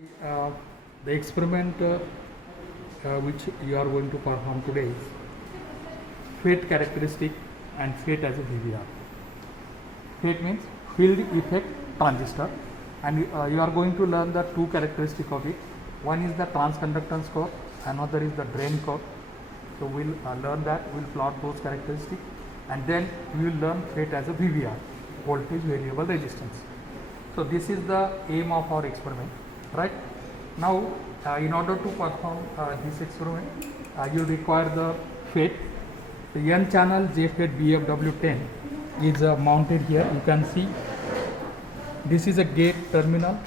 Uh, the experiment which you are going to perform today is FET characteristic and FET as a VVR. FET means field effect transistor, and you are going to learn the two characteristics of it. One is the transconductance curve, another is the drain curve. So we'll learn that, we'll plot those characteristics, and then we will learn FET as a VVR, voltage variable resistance. So this is the aim of our experiment, right? Now in order to perform this experiment, you require the FET. The N channel JFET BFW10 is mounted here. You can see this is a gate, terminal,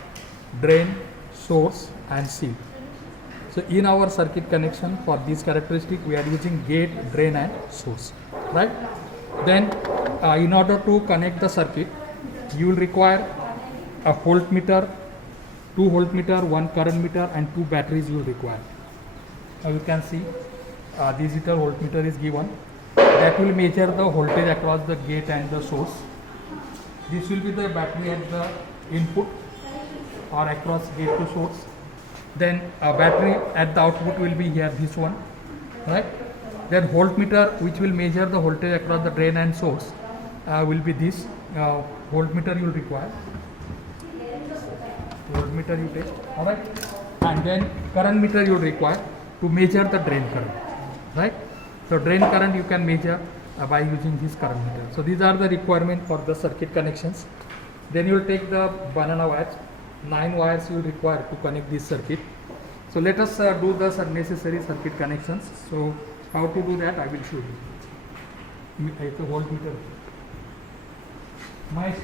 drain, source and seal. So in our circuit connection for this characteristic, we are using gate, drain and source, right? Then in order to connect the circuit, you will require a voltmeter, 2 voltmeter, 1 current meter and 2 batteries you will require. Now you can see digital voltmeter is given. That will measure the voltage across the gate and the source. This will be the battery at the input or across gate to source. Then a battery at the output will be here, this one, right? Then voltmeter, which will measure the voltage across the drain and source, will be this. Voltmeter you will require. Voltmeter you take, alright? And then current meter you will require to measure the drain current, right? So drain current you can measure by using this current meter. So these are the requirement for the circuit connections. Then you will take the banana wires. 9 wires you will require to connect this circuit. So let us do the necessary circuit connections. So how to do that I will show you. It's a voltmeter. Nice.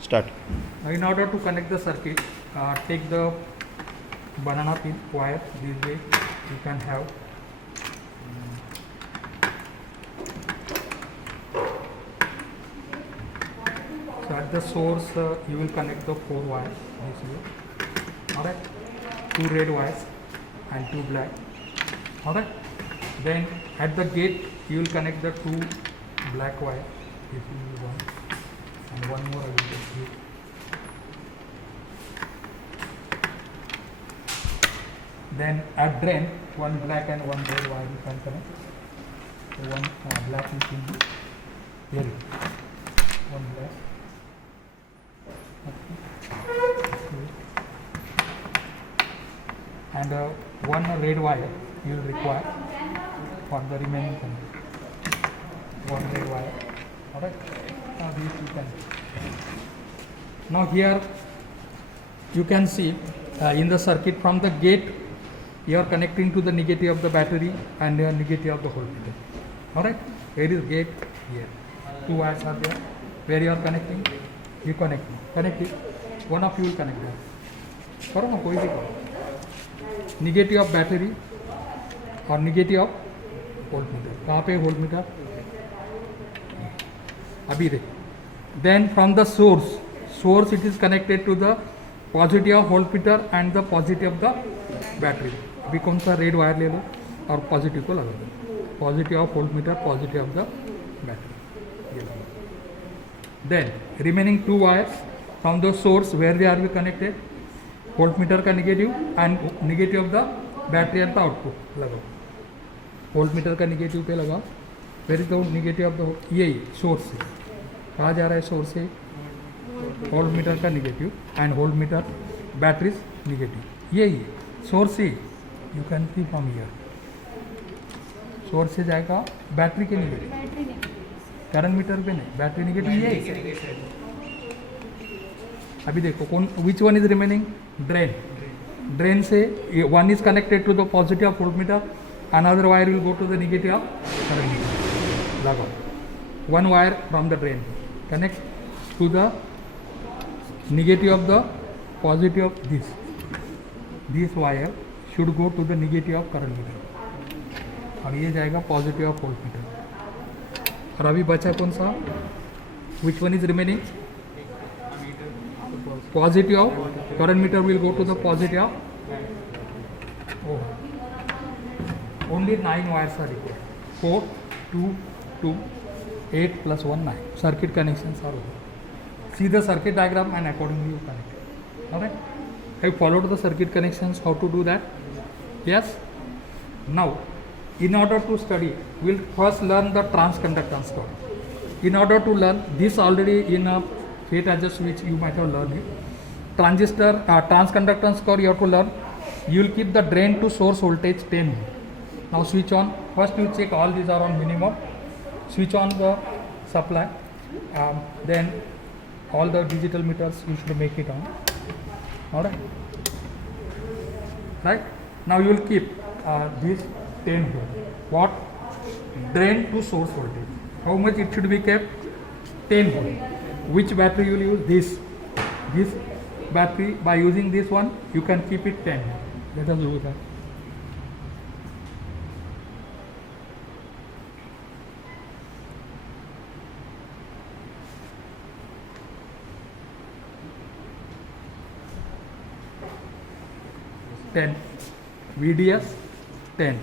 Start. In order to connect the circuit, take the banana pin wire this way. You can have. So at the source, you will connect the 4 wires this way. Alright, 2 red wires and 2 black. Alright. Then at the gate, you will connect the 2 black wires. This will be one, and one more I will just give. Then at drain, 1 black and 1 red wire you can connect. So one black is in the here. 1 black. And 1 red wire you will require for the remaining connection. 1 red wire. Alright. Now these you can. Now here you can see in the circuit from the gate you are connecting to the negative of the battery and the negative of the voltmeter. Alright. Here is gate here. 2 wires are there. Where you are connecting? You connect. Connect it. One of you will connect that. करो ना कोई भी करो. Negative of battery और negative of voltmeter. कहाँ पे voltmeter? अभी देख. Then from the source it is connected to the positive of voltmeter and the positive of the battery. अभी कौन सा red wire ले लो और positive को लगा दो. Positive of voltmeter, positive of the battery. Then remaining 2 wires from the source where they are connected, voltmeter का negative and negative of the battery at the output लगाओ. Voltmeter का negative पे लगाओ. Where is the negative of the यही source से कहाँ जा रहा है source से voltmeter का negative and voltmeter batteries negative यही source से you can see from here. source से जाएगा battery के negative. करंट मीटर पे नहीं, बैटरी नेगेटिव ये है. अभी देखो कौन which one is remaining? Drain. Drain से 1 is connected to the positive of voltmeter, another wire will go to the negative of current meter. लगाओ 1 wire from the drain connect to the negative of the positive of this wire should go to the negative of current meter और ये जाएगा positive of voltmeter. और अभी बचा कौन सा? Which one is remaining? Positive of current meter will go to the positive of. Only 9 wires are required. 4, 2, 2, 8 plus 1, 9. Circuit connections are over. See the circuit diagram and accordingly you connect. Alright. Have you followed the circuit connections, how to do that? Yes? Now, in order to study, we'll first learn the transconductance curve. In order to learn this already in a FET as a switch, you might have learned it. Transconductance curve you have to learn. You will keep the drain to source voltage 10. Now switch on. First you check all these are on minimum. Switch on the supply. Then all the digital meters you should make it on. Alright. Right? Now you will keep this 10 volt. What? Drain to source voltage. How much it should be kept? 10 volt. Which battery you will use? This battery. By using this one, you can keep it 10. Let us do that. VDS 10.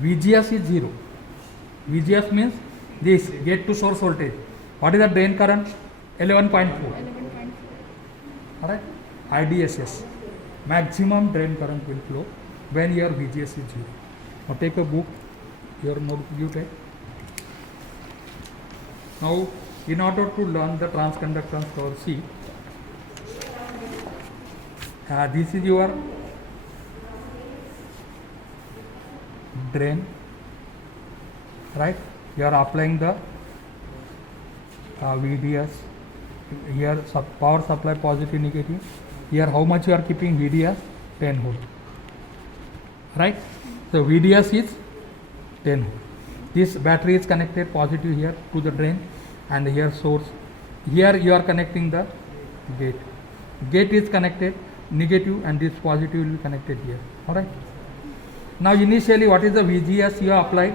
VGS is 0. VGS means this gate to source voltage. What is the drain current? 11.4. Alright. IDSS. Maximum drain current will flow when your VGS is 0. Now take a book, your notebook you take. Now in order to learn the transconductance curve, see, this is your drain, right? You are applying the VDS here, power supply positive negative. Here how much you are keeping VDS? 10 volt, right? So VDS is 10 volt. This battery is connected positive here to the drain, and here source. Here you are connecting the gate. Gate is connected negative, and this positive will be connected here. Alright. Now initially what is the VGS you have applied?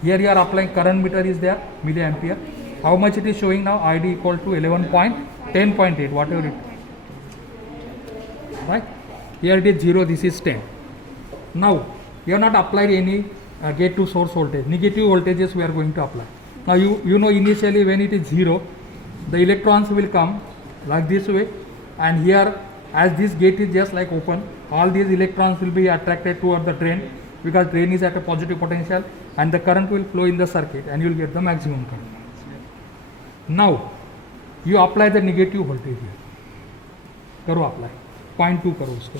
Here you are applying current meter is there, milliampere. How much it is showing now? ID equal to 11.10.8, whatever it. Right? Here it is 0, this is 10. Now you have not applied any gate to source voltage. Negative voltages we are going to apply. Now you know initially when it is 0, the electrons will come like this way, and here as this gate is just like open, all these electrons will be attracted toward the drain, because drain is at a positive potential, and the current will flow in the circuit and you will get the maximum current. Now you apply the negative voltage here. करो apply 0.2 करो उसको,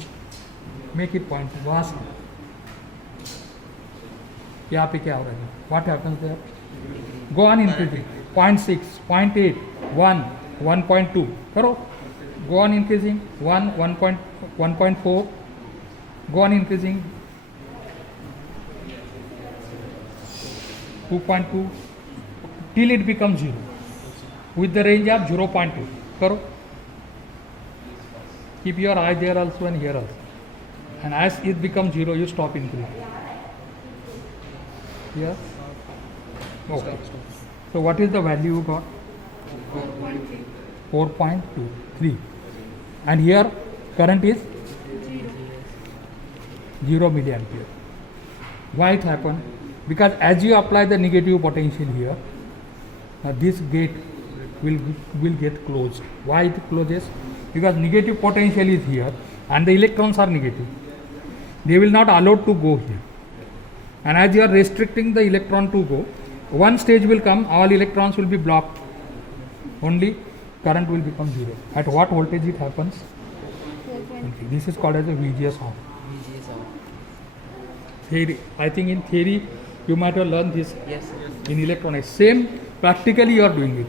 make it 0.2. वहाँ से यहाँ पे क्या हो रहा है? What happens there? Go on increasing. 0.6, 0.8, 1, 1.2 करो. Go on increasing. 1, 1.4. Go on increasing. 2.2 till it becomes 0 with the range of 0.2. करो. Keep your eye there also and here also. And as it becomes 0, you stop increasing. Here. Okay. So what is the value you got? 4.23. And here current is 0 milliampere. Why it happened? Because as you apply the negative potential here, this gate will get closed. Why it closes? Because negative potential is here and the electrons are negative. They will not allowed to go here. And as you are restricting the electron to go, one stage will come, all electrons will be blocked. Only current will become 0. At what voltage it happens? Okay. This is called as a VGS on. Theory. I think in theory you might have learned this. Yes. In electronics. Same practically you are doing it.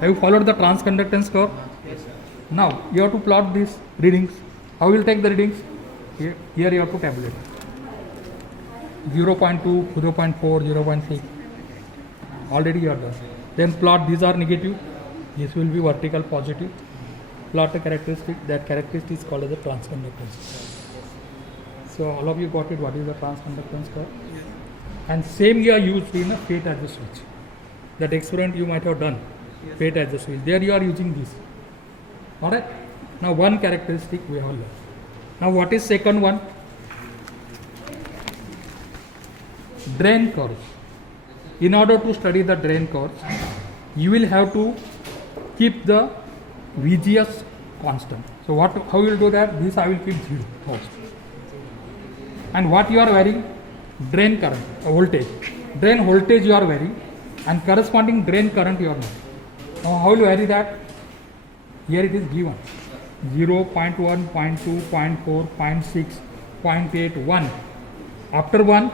Have you followed the transconductance curve? Yes. Now you have to plot these readings. How will take the readings? Here you have to tabulate. 0.2, 0.4, 0.6. Already you are done. Then plot, these are negative. This will be vertical positive. Plot the characteristic. That characteristic is called as the transconductance. So all of you got it. What is the transconductance curve? Yes. And same you are used in a FET as a switch. That experiment you might have done. Yes. FET as a switch. There you are using this. Alright. Now one characteristic we have learned. Now what is second one? Drain curves. In order to study the drain curves, you will have to keep the VGS constant. So how you will do that? This I will keep 0 first. And what you are varying? Drain current, voltage. Drain voltage you are varying, and corresponding drain current you are not. Now how will you vary that? Here it is given 0, 0.1, 0.2, 0.4, 0.6, 0.8, 1. After 1,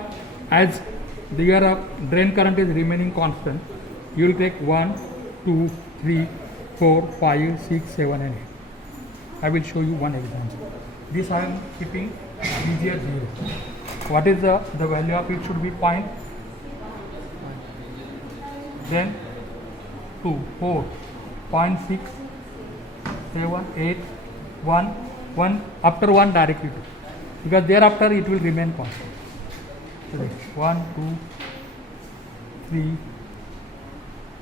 as your drain current is remaining constant, you will take 1, 2, 3, 4, 5, 6, 7 and 8. I will show you one example. This I am keeping VGS 0. What is the value of it should be point? Then 2, 4, 0.6, 7, 8, 1, after 1 directly 2. Because thereafter it will remain constant. 1, 2, 3,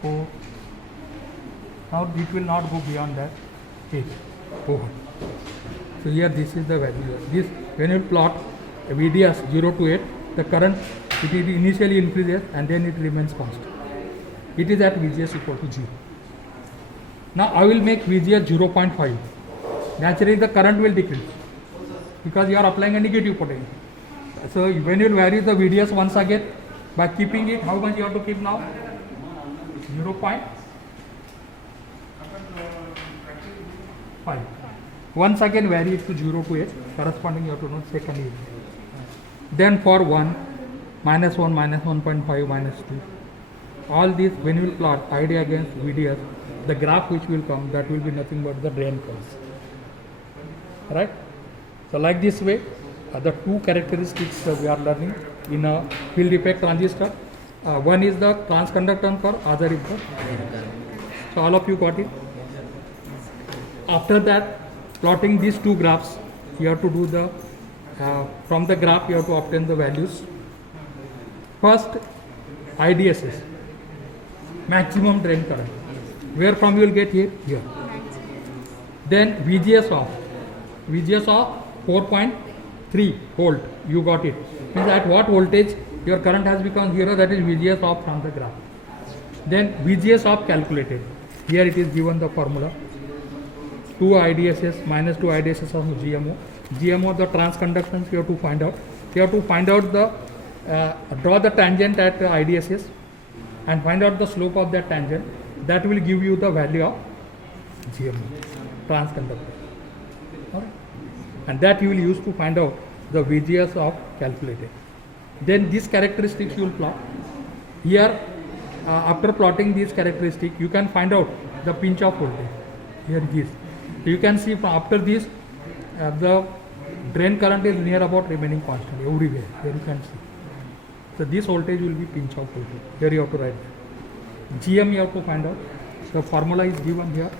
4. Now it will not go beyond that 8. 4. So here this is the value. This when you plot VDS 0 to 8, the current it initially increases and then it remains constant. It is at VGS equal to 0. Now I will make VGS 0.5. Naturally the current will decrease because you are applying a negative potential. So when you will vary the VDS once again by keeping it, how much you have to keep now? 0.5. Once again vary it to 0 to 8, corresponding you have to note second is. Then for 1, minus 1, minus 1.5, minus 2. All these when you will plot ID against VDS, the graph which will come, that will be nothing but the drain curves. Right? So like this way, the two characteristics we are learning in a field effect transistor. One is the transconductance curve, other is the drain curve. So all of you got it. After that, plotting these two graphs, you have to do the from the graph you have to obtain the values. First, IDSS, maximum drain current. Where from you will get here? Here. Then VGS of 4.3 volt. You got it. Means at what voltage your current has become 0, that is VGS of from the graph. Then VGS of calculated. Here it is given the formula. 2 IDSS minus 2 IDSS of GMO. GMO, the transconductance you have to find out. You have to find out the, draw the tangent at IDSS and find out the slope of that tangent. That will give you the value of GMO, transconductor. Alright. And that you will use to find out the VGS of calculated. Then these characteristics you will plot. Here, after plotting these characteristics, you can find out the pinch off voltage. Here it is. So you can see from after this, the drain current is near about remaining constant everywhere. Here you can see. So this voltage will be pinch off voltage. Here you have to write that. GM you have to find out. The formula is given here.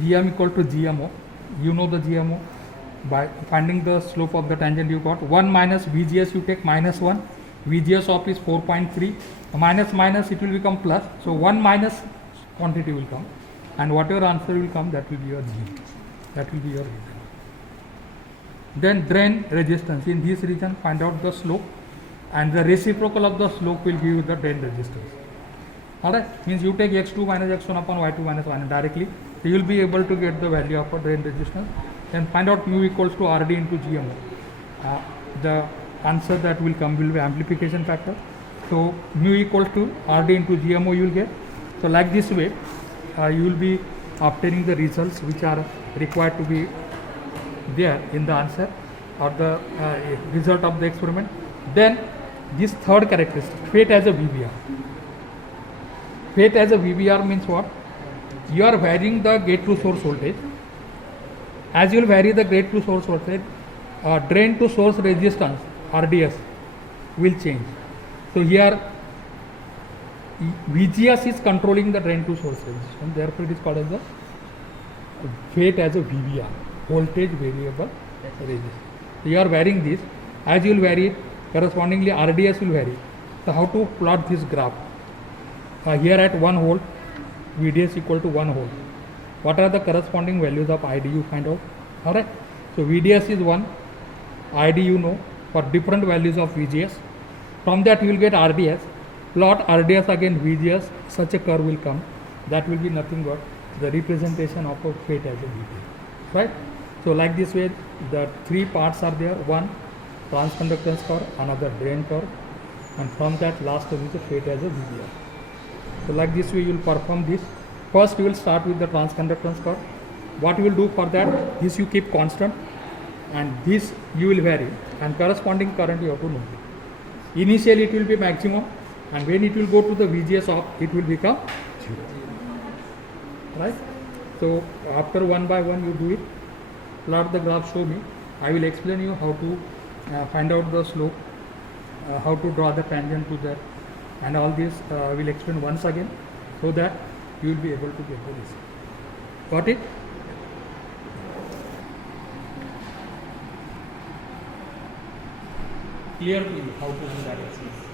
GM equal to GMO. You know the GMO. By finding the slope of the tangent you got 1 minus VGS, you take minus 1. VGS of is 4.3. Minus it will become plus. So 1 minus quantity will come. And whatever answer will come, that will be your G. That will be your reason. Then drain resistance. In this region, find out the slope, and the reciprocal of the slope will give you the drain resistance. Alright, means you take x2 minus x1 upon y2 minus 1 directly, so you will be able to get the value of a drain resistance. Then find out mu equals to RD into GMO. The answer that will come will be amplification factor. So mu equals to RD into GMO you will get. So like this way, you will be obtaining the results which are required to be there in the answer or the result of the experiment. Then this third characteristic, FET as a VBR. FET as a VBR means what? You are varying the gate to source voltage. As you will vary the gate to source voltage, drain to source resistance RDS will change. So here VGS is controlling the drain to source resistance, therefore it is called as the FET as a VBR, voltage variable resistance. So you are varying this. As you will vary it, correspondingly RDS will vary. So how to plot this graph? Here at 1 volt, VDS equal to 1 volt. What are the corresponding values of ID you find out? Alright. So VDS is 1, ID you know for different values of VGS. From that you will get RDS. Plot RDS against VGS, such a curve will come. That will be nothing but the representation of a FET as a VDR, right? So like this way, the three parts are there. One, transconductance curve, another drain curve, and from that last one is the FET as a VDR. So like this way you will perform this. First you will start with the transconductance curve. What you will do for that, this you keep constant and this you will vary, and corresponding current you have to know. Initially it will be maximum, and when it will go to the VGS off, it will become 0. Right? So after one by one you do it. Plot the graph, show me. I will explain you how to find out the slope, how to draw the tangent to that, and all this I will explain once again so that you will be able to get the result. Got it? Clear to you how to do that exercise?